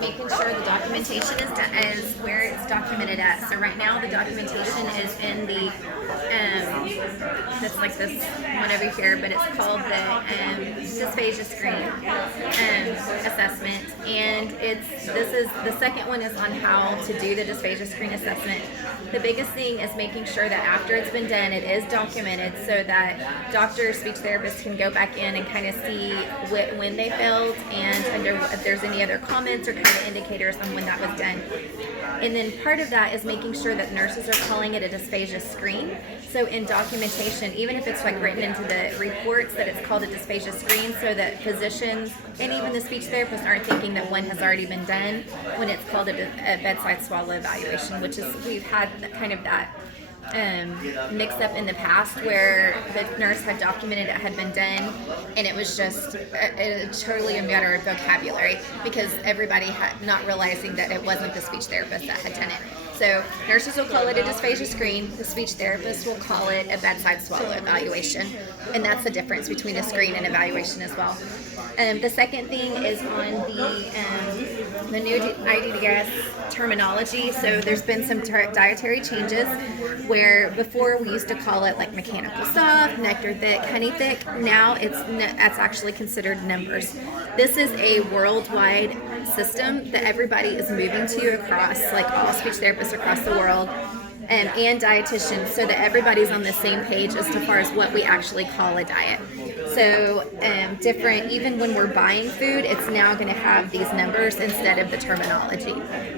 making sure the documentation is where it's documented at. So right now the documentation is in the that's like this one over here, but it's called the dysphagia screen assessment, and this is the second one is on how to do the dysphagia screen assessment. The biggest thing is making sure that after it's been done, it is documented so that doctors, speech therapists can go back in and kind of see when they failed and if there's any other comments or kind of indicators on when that was done. And then part of that is making sure that nurses are calling it a dysphagia screen. So in documentation, even if it's like written into the reports that it's called a dysphagia screen, so that physicians and even the speech therapists aren't thinking that one has already been done when it's called a bedside swallow evaluation, which is, we've had kind of that mix up in the past where the nurse had documented it had been done, and it was just totally a matter of vocabulary because everybody had not realizing that it wasn't the speech therapist that had done it. So nurses will call it a dysphagia screen, the speech therapist will call it a bedside swallow evaluation, and that's the difference between a screen and evaluation as well. The second thing is on the new IDDS terminology. So there's been some dietary changes where before we used to call it like mechanical soft, nectar thick, honey thick. Now that's actually considered numbers. This is a worldwide system that everybody is moving to across, like all speech therapists across the world. And dietitians, so that everybody's on the same page as far as what we actually call a diet. So different, even when we're buying food, it's now going to have these numbers instead of the terminology.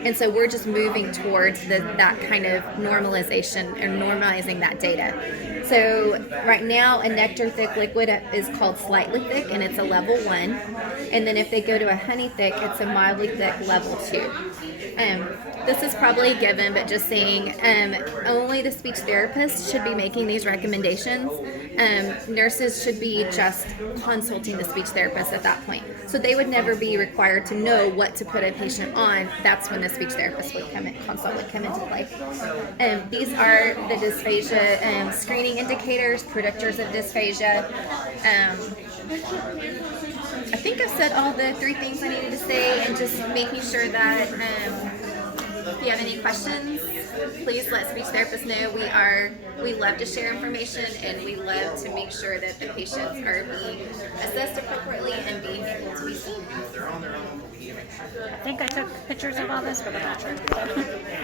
And so we're just moving towards that kind of normalization or normalizing that data. So right now, a nectar thick liquid is called slightly thick, and it's a level 1. And then if they go to a honey thick, it's a mildly thick level 2. This is probably a given, but just saying, only the speech therapist should be making these recommendations. Nurses should be just consulting the speech therapist at that point. So they would never be required to know what to put a patient on. That's when the speech therapist would consult would come into play. These are the dysphagia screening indicators, predictors of dysphagia. I think I've said all the 3 things I needed to say, and just making sure that if you have any questions, please let speech therapists know. We love to share information, and we love to make sure that the patients are being assessed appropriately and being able to be seen. I think I took pictures of all this, but I'm not sure.